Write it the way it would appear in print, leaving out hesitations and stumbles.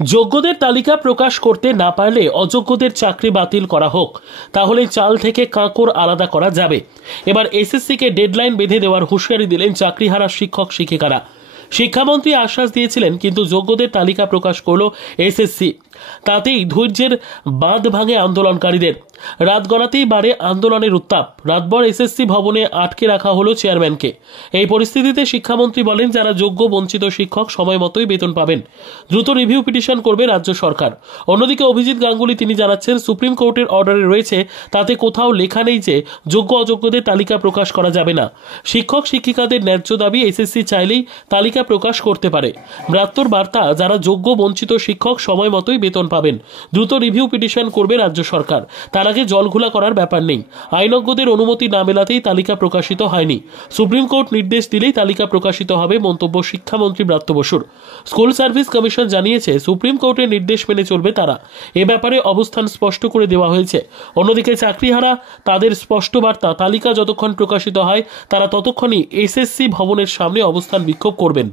যোগ্যদের তালিকা প্রকাশ করতে না পারলে অযোগ্যদের চাকরি বাতিল করা হোক, তাহলে চাল থেকে কাঁকড় আলাদা করা যাবে। এবার এসএসসিকে ডেডলাইন বেঁধে দেওয়ার হুঁশিয়ারি দিলেন চাকরিহারা শিক্ষক শিক্ষিকারা। শিক্ষামন্ত্রী আশ্বাস দিয়েছিলেন, কিন্তু যোগ্যদের তালিকা প্রকাশ করল এসএসসি। তাতেই ধৈর্যের বাঁধ ভাঙে আন্দোলনকারীদের। রাত গড়াতেই বাড়ে আন্দোলনের উত্তাপ। রাতভর এসএসসি ভবনে আটকে রাখা হলো চেয়ারম্যানকে। এই পরিস্থিতিতে শিক্ষামন্ত্রী বলেন, যারা যোগ্য বঞ্চিত শিক্ষক সময় মতোই বেতন পাবেন। দ্রুত রিভিউ পিটিশন করবে রাজ্য সরকার। অন্যদিকে অভিজিৎ গাঙ্গুলি তিনি জানাচ্ছেন, সুপ্রিম কোর্টের অর্ডারে রয়েছে, তাতে কোথাও লেখা নেই যে যোগ্য অযোগ্যদের তালিকা প্রকাশ করা যাবে না। শিক্ষক শিক্ষিকাদের ন্যায্য দাবি এসএসসি চাইলেই তালিকা প্রকাশ করতে পারে। ব্রাত্যর বার্তা, যারা যোগ্য বঞ্চিত শিক্ষক সময় মতোই বেতন পাবেন। দ্রুত রিভিউ পিটিশন করবে রাজ্য সরকার। তার আগে জলঘোলা করার ব্যাপার নেই। আইনজ্ঞদের অনুমতি না মেলাতেই তালিকা প্রকাশিত হয়নি। সুপ্রিম কোর্ট নির্দেশ দিলেই তালিকা প্রকাশিত হবে, মন্তব্য শিক্ষামন্ত্রী ব্রাত্য বসুর। স্কুল সার্ভিস কমিশন জানিয়েছে, সুপ্রিম কোর্টের নির্দেশ মেনে চলবে তারা। এ ব্যাপারে অবস্থান স্পষ্ট করে দেওয়া হয়েছে। অন্যদিকে চাকরিহারা তাদের স্পষ্ট বার্তা, তালিকা যতক্ষণ প্রকাশিত হয় তারা ততক্ষণই এসএসসি ভবনের সামনে অবস্থান বিক্ষোভ করবেন।